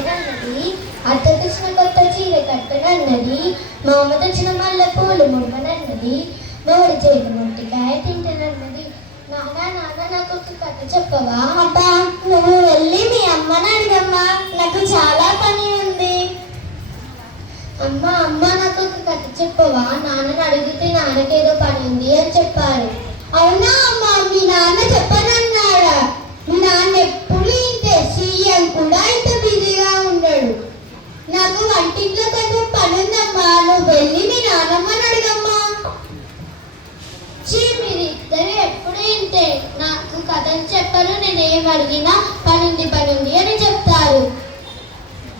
పెట్టనన్నది, అత్త తెచ్చిన కొత్త చీర కట్టనన్నది, మామ తెచ్చిన మల్లె పూలు ముడవనన్నది, మోడి చేతి మొట్టికాయ తింటానన్నది. నాన్న నాన్న నాకు ఒక కథ చెప్పవా? అబ్బా, నువ్వు వెళ్ళి మీ అమ్మని అడిగమ్మా, నాకు చాలా పని ఉంది. అమ్మ అమ్మ నాకు ఒక కథ చెప్పవా? నాన్నని అడిగితే నాన్నకేదో పని ఉంది అని చెప్పారు. అవునా అమ్మా, మీ నాన్న చెప్పనన్నాడా? మీ నాన్న ఎప్పుడు ఇంతే, సీఎం కూడా ఇంత బిజీగా ఉండడు. నాకు వంటింట్లో కొంచెం పని ఉందమ్మా, నువ్వు వెళ్ళి మీ నాన్నమ్మని అడిగమ్మా. మీరిద్దరు ఎప్పుడు ఇంతే, నాకు కథలు చెప్పరు, నేనేం అడిగినా పనుంది అని చెప్తారు.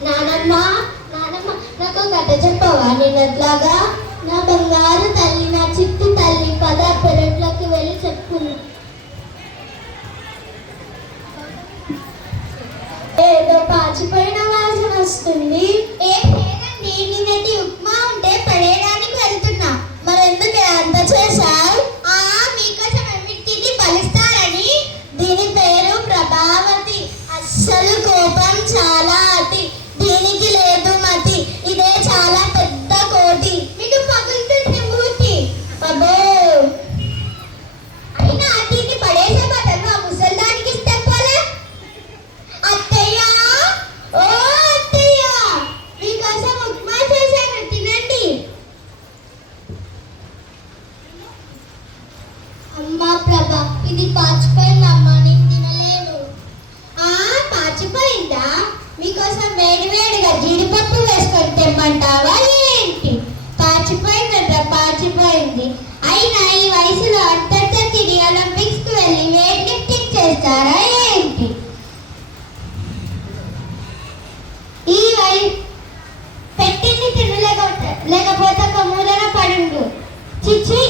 నానమ్మ నానమ్మ నాకు కథ చెప్పవా? నిన్నట్లాగా నా బంగారు తల్లి, నా చిట్టి తల్లి, పద పెరట్లోకి వెళ్ళి చెప్పును. ఏదో పాచిపోయిన వాసన వస్తుంది. ఏం లేదండి, నిన్నటి ఉప్మా ఉంటే పడేయడానికి వెళ్తున్నా. మరెందుకు అంత చేశావు? మీకోసం ఎన్నిటికీ బలిస్తారని. దీని పేరు ప్రభావతి. అస్సలు కోపం చాలా అతి, దీనికి లేదు మతి. ఇదే చాలా పెద్ద కోటి, మీకు పగులుతుంది మూతి. అబ్బో, అయినా అతికి పడేసే బట్టలు ఆ ముసల్దానికి ఇస్తే పోలే. అత్తయ్య, ఓ అత్తయ్య, మీకోసం ఉప్మా చేశాను, తినండి. అమ్మా ప్రభా, ఇది పాచిపోయిందమ్మా, నేను తినలేను. పాచిపోయిందా? మీకోసం వేడివేడిగా జీడిపప్పు వేసుకొని తెమ్మంటావా ఏంటి? పాచిపోయిందంట, పాచిపోయింది. అయినా ఈ వయసులో అంతటా తిరిగి ఒలింపిక్స్కి వెళ్ళి వెయిట్ లిఫ్టింగ్ చేస్తారా ఏంటి? ఈ పెట్టింది తినలేకపోతే ఒక మూలన పడుండు. చిచ్చి,